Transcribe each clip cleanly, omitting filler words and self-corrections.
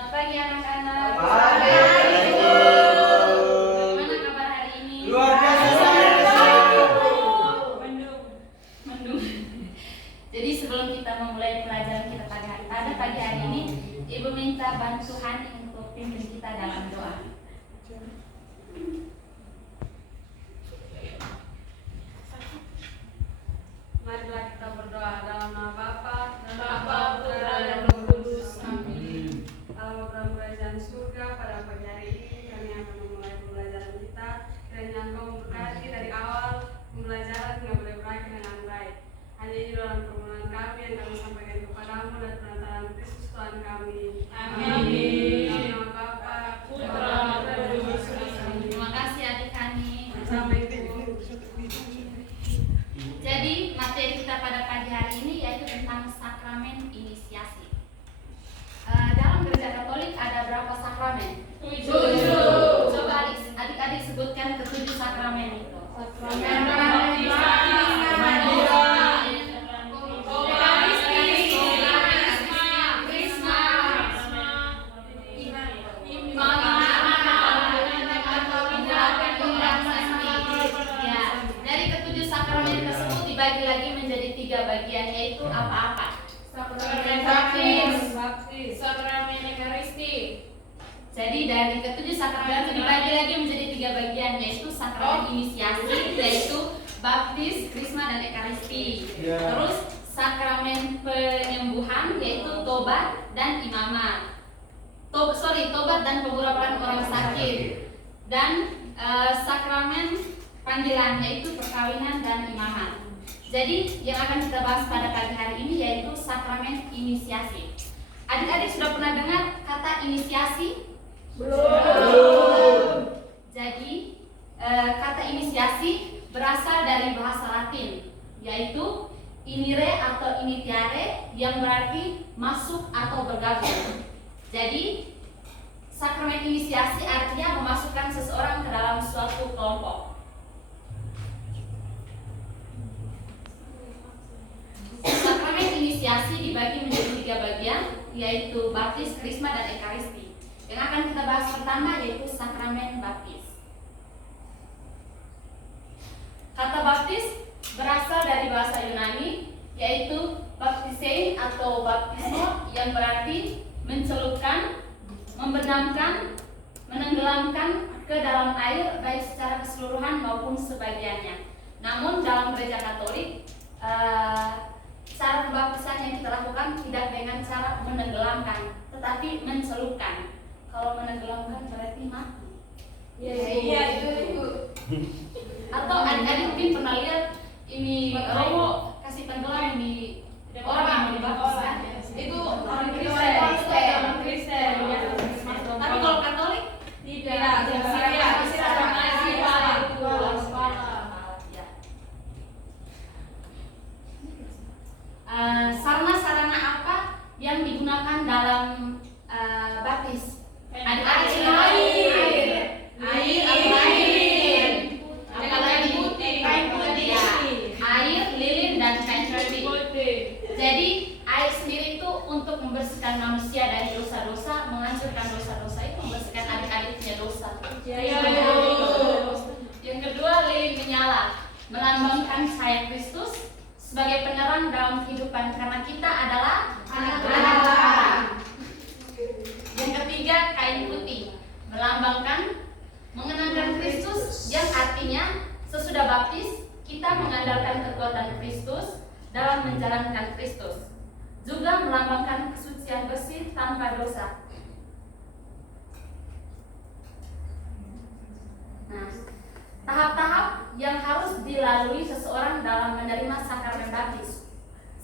Selamat pagi anak-anak. Pagi. Bagaimana kabar hari ini? Luar biasa. Mendung. Jadi sebelum kita memulai pelajaran kita pada pagi hari ini, Ibu minta bantuan untuk pimpin kita dalam doa. Marilah kita berdoa dalam nama Bapa dan Bapa, Putra dan Roh Kudus. Amin. Allah Bapa kerajaan surga, pada pagi hari ini kami akan memulai pembelajaran kita. Kiranya Engkau memberkati dari awal pembelajaran hingga boleh berakhir dengan baik. Hanya di dalam permohonan kami yang kami sampaikan kepadamu dan perantaraan Kristus Tuhan kami. Amin. Dalam nama Bapa, Putra, dan Roh Kudus. Amin. Terima kasih adik kami. Assalamualaikum. Jadi materi kita pada pagi hari ini yaitu tentang sakramen inisiasi. Dalam gereja Katolik ada berapa sakramen? 7. Coba adik-adik sebutkan ketujuh sakramen itu. Dibagi lagi menjadi 3 bagian, yaitu apa-apa? Sakramen baptis, sakramen ekaristi. Jadi dari ketujuh sakramen itu dibagi lagi menjadi 3 bagian, yaitu sakramen inisiasi, yaitu baptis, krisma, dan ekaristi. Terus sakramen penyembuhan, yaitu tobat dan imamat. Tobat dan pengurapan orang sakit. Dan sakramen panggilan, yaitu perkawinan dan imamat. Jadi yang akan kita bahas pada pagi hari ini yaitu sakramen inisiasi. Adik-adik sudah pernah dengar kata inisiasi? Belum. Jadi kata inisiasi berasal dari bahasa Latin, yaitu inire atau initiare, yang berarti masuk atau bergabung. Jadi sakramen inisiasi artinya memasukkan seseorang ke dalam suatu kelompok. Sakramen inisiasi dibagi menjadi 3 bagian, yaitu baptis, krisma, dan ekaristi. Yang akan kita bahas pertama yaitu sakramen baptis. Kata baptis berasal dari bahasa Yunani, yaitu baptisein atau baptismo, yang berarti mencelupkan, membenamkan, menenggelamkan ke dalam air baik secara keseluruhan maupun sebagiannya. Namun dalam gereja Katolik cara pembaptisan yang kita lakukan tidak dengan cara menenggelamkan, tetapi mencelupkan. Kalau menenggelamkan berarti mati. Iya, itu. Atau adik-adik mungkin pernah lihat ini Romo kasih tenggelam di orang yang mau dibaptis. Itu orang Kristen. Tapi kalau Katolik Tidak. Sarana-sarana apa yang digunakan dalam baptis? Adik-adik air, lilin, dan kain putih. Jadi air sendiri itu untuk membersihkan manusia dari dosa-dosa, menghancurkan dosa-dosa, itu membersihkan adik-adiknya dosa. Yang kedua, lilin menyala, melambangkan cahaya Kristus sebagai penerang dalam kehidupan, karena kita adalah anak-anak Tuhan. Yang ketiga, kain putih, melambangkan, mengenangkan Kristus, yang artinya sesudah baptis kita mengandalkan kekuatan Kristus dalam menjalankan Kristus. Juga melambangkan kesucian bersih tanpa dosa. Nah, tahap-tahap yang harus dilalui seseorang dalam menerima sakramen baptis.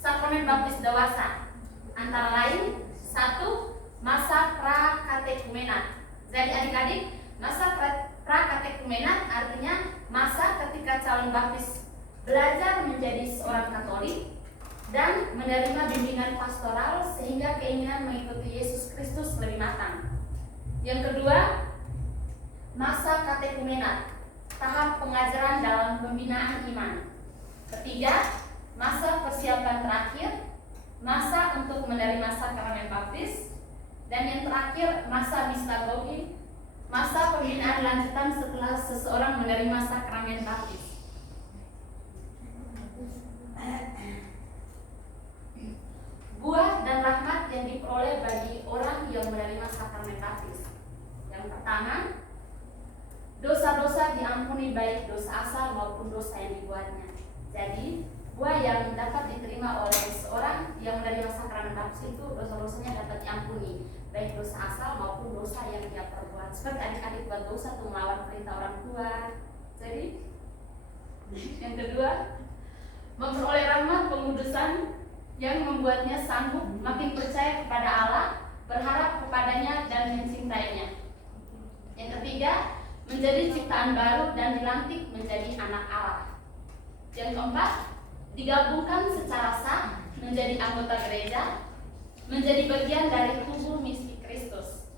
Sakramen baptis dewasa antara lain: 1. Masa pra-katekumenat. Jadi adik-adik, masa pra-katekumenat artinya masa ketika calon baptis belajar menjadi seorang Katolik dan menerima bimbingan pastoral sehingga keinginan mengikuti Yesus Kristus lebih matang. Yang kedua, masa katekumenat, tahap pengajaran dalam pembinaan iman. Ketiga, masa persiapan terakhir, masa untuk menerima sakramen baptis. Dan yang terakhir, masa mistagogi, masa pembinaan lanjutan setelah seseorang menerima sakramen baptis. Buah dan rahmat yang diperoleh bagi orang yang menerima sakramen baptis. Yang pertama, dosa-dosa diampuni baik dosa asal maupun dosa yang dibuatnya. Jadi, buah yang dapat diterima oleh seorang yang menerima sakramen baptis itu dosa-dosanya dapat diampuni, baik dosa asal maupun dosa yang dia perbuat. Seperti adik-adik buat dosa tuh melawan perintah orang tua. Jadi, yang kedua, memperoleh rahmat pengudusan yang membuatnya sanggup makin percaya kepada Allah, berharap kepadanya dan mencintainya. Yang ketiga, menjadi ciptaan baru dan dilantik menjadi anak Allah. Yang keempat, digabungkan secara sah menjadi anggota gereja, menjadi bagian dari tubuh misi Kristus.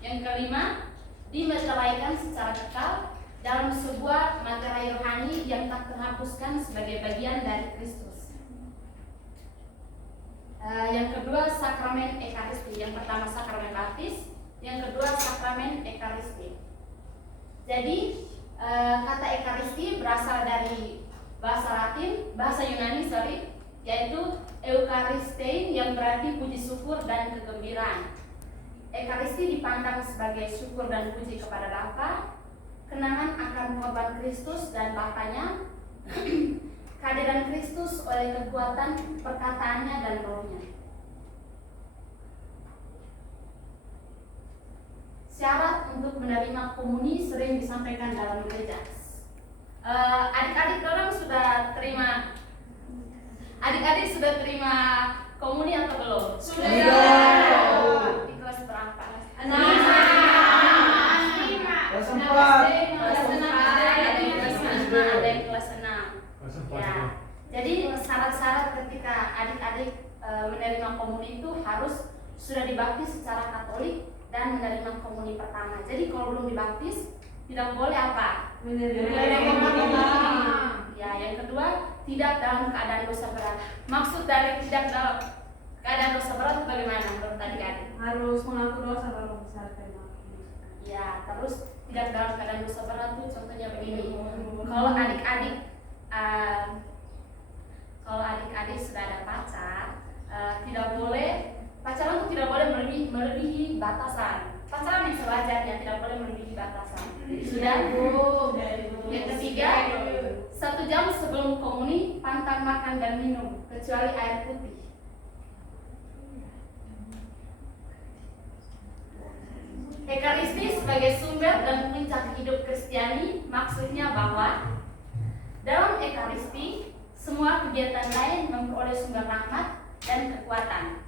Yang kelima, dimeteraikan secara kekal dalam sebuah materai rohani yang tak terhapuskan sebagai bagian dari Kristus. Yang kedua, sakramen ekaristi. Yang pertama sakramen baptis, yang kedua sakramen ekaristi. Jadi kata ekaristi berasal dari bahasa Latin, bahasa Yunani yaitu eukaristein yang berarti puji syukur dan kegembiraan. Ekaristi dipandang sebagai syukur dan puji kepada Bapa, kenangan akan korban Kristus dan Bapanya, kehadiran Kristus oleh kekuatan perkataannya dan rohnya. Syarat untuk menerima komuni sering disampaikan dalam gereja. Adik-adik orang sudah terima komuni atau belum? Sudah. Di kelas berapa? 6. Kelas 4. Ada yang kelas 6. Ya. Jadi syarat-syarat ketika adik-adik menerima komuni itu harus sudah dibaptis secara Katolik dan menerima komuni pertama. Jadi kalau belum dibaptis tidak boleh apa? Menerima komuni. Ya, yang kedua, tidak dalam keadaan dosa berat. Maksud dari tidak dalam keadaan dosa berat bagaimana menurut adik-adik? Harus mengaku dosa baru bisa terima. Ya, terus tidak dalam keadaan dosa berat itu contohnya begini. Kalau adik-adik sudah ada pacar, tidak boleh pacaran itu tidak boleh melebihi batasan. Pacaran yang sewajarnya tidak boleh melebihi batasan. Sudah? Yang ketiga, 1 jam sebelum komuni pantang makan dan minum kecuali air putih. Ekaristi sebagai sumber dan puncak hidup Kristiani maksudnya bahwa dalam Ekaristi semua kegiatan lain memperoleh sumber rahmat dan kekuatan.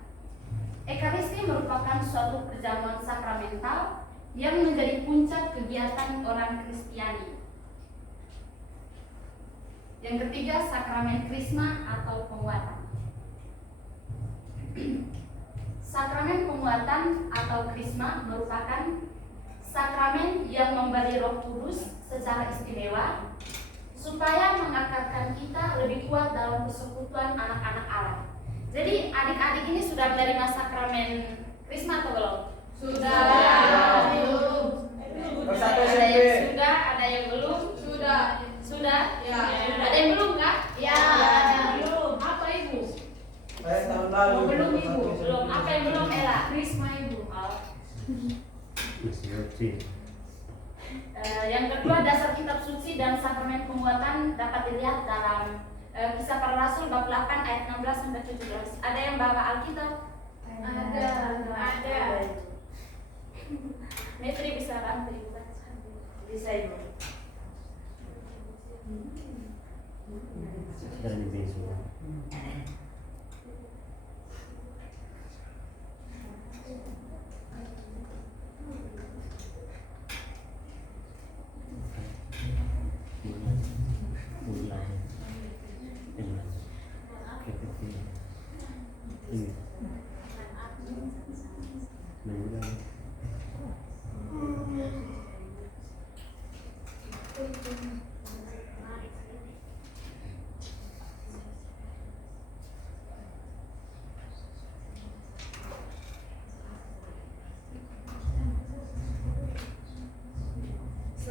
Ekaristi merupakan suatu perjamuan sakramental yang menjadi puncak kegiatan orang Kristiani. Yang ketiga, sakramen krisma atau penguatan. Sakramen penguatan atau krisma merupakan sakramen yang memberi Roh Kudus secara istimewa supaya mengakarkan kita lebih kuat dalam persekutuan anak-anak Allah. Jadi adik-adik ini sudah menerima sakramen krisma atau belum? Sudah. Ada yang sudah, ada yang belum? Sudah. Sudah? Ya. Ada yang belum kah? Ya. Belum. Apa Ibu? Saya tahun lalu. Belum, Ibu. Belum. Apa yang belum, Ella? Krisma Ibu. Yang kedua, dasar kitab suci dan sakramen penguatan dapat dilihat dalam Kisah Para Rasul bab 8 ayat 16 sampai 17. Ada yang bawa Alkitab? Ada. Metri bisa bantu Ibu baca? Bisa Ibu. Dari besok.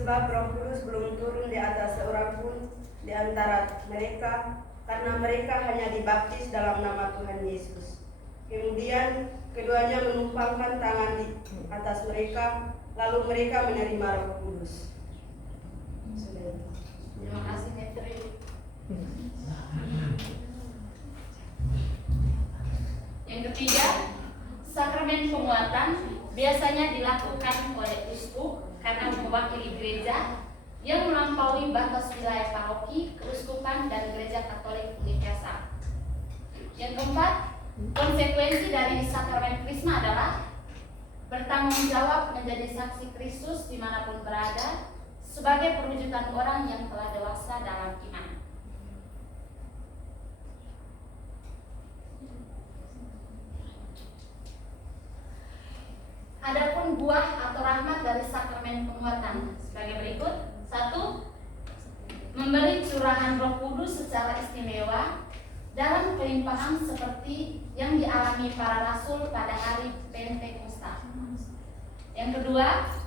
sebab Roh Kudus belum turun di atas seorang pun di antara mereka, karena mereka hanya dibaptis dalam nama Tuhan Yesus. Kemudian keduanya menumpangkan tangan di atas mereka, lalu mereka menerima Roh Kudus. Sudah. Terima kasih Metri. Yang ketiga, sakramen penguatan biasanya dilakukan oleh uskup karena mewakili gereja yang melampaui batas wilayah paroki, keuskupan, dan gereja Katolik universal. Yang keempat, konsekuensi dari sakramen Krisma adalah bertanggung jawab menjadi saksi Kristus dimanapun berada sebagai perwujudan orang yang telah dewasa dalam iman. Adapun buah atau rahmat dari sakramen penguatan sebagai berikut. 1. Memberi curahan Roh Kudus secara istimewa dalam kelimpahan seperti yang dialami para rasul pada hari Pentakosta. Yang kedua,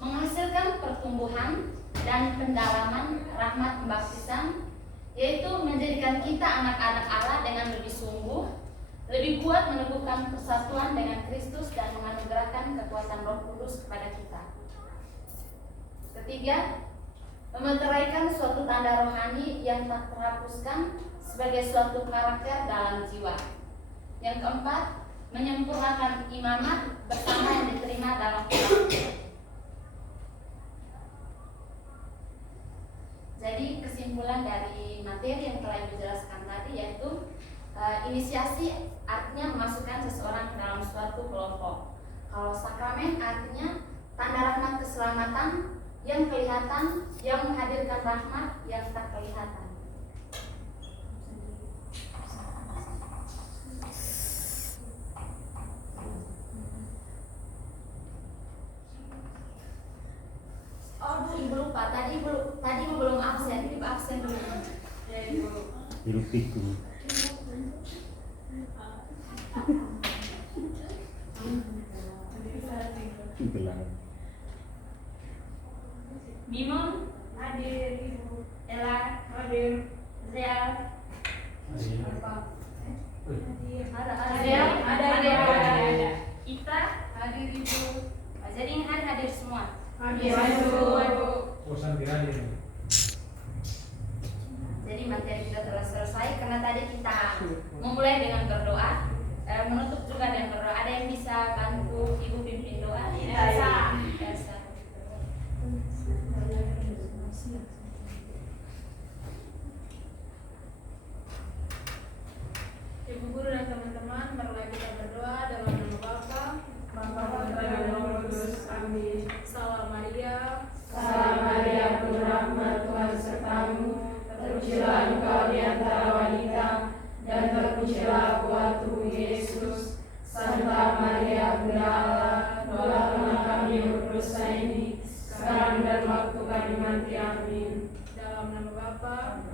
menghasilkan pertumbuhan dan pendalaman rahmat pembaptisan, yaitu menjadikan kita anak-anak Allah dengan lebih sungguh, lebih kuat meneguhkan persatuan dengan Kristus dan menganugerahkan kekuatan Roh Kudus kepada kita. Ketiga, memeteraikan suatu tanda rohani yang tak terhapuskan sebagai suatu karakter dalam jiwa. Yang keempat, menyempurnakan imamat bersama yang diterima dalam Tuhan. Jadi kesimpulan dari materi yang telah Ibu jelaskan tadi yaitu inisiasi artinya memasukkan seseorang ke dalam suatu kelompok. Kalau sakramen artinya tanda rahmat keselamatan yang kelihatan, yang menghadirkan rahmat yang tak kelihatan. Oh, Bu, Ibu lupa. Tadi Ibu belum absen. Ibu absen dulu. Ya, Ibu. Hirup pikul. Gelang. Mimon hadir, Ibu. Ella hadir. Zea ada. Ita hadir, Ibu. Jadi hadir semua. Jadi materi kita telah selesai karena tadi kita memulai dengan berdoa, menutup juga dengan berdoa. Ada yang bisa bantu Ibu pimpin doa? Biasa. Ibu guru dan teman-teman, marilah kita berdoa dalam nama Bapa, Putra dan Roh Kudus. Amin. Salam Maria. Salam Maria, penuh rahmat Tuhan sertamu. Terpujilah engkau di antara wanita, dan terpujilah buah tubuh Yesus. Santa Maria, Bunda Allah, doakanlah kami berdosa ini, sekarang dan waktu kami mati. Amin. Dalam nama Bapa,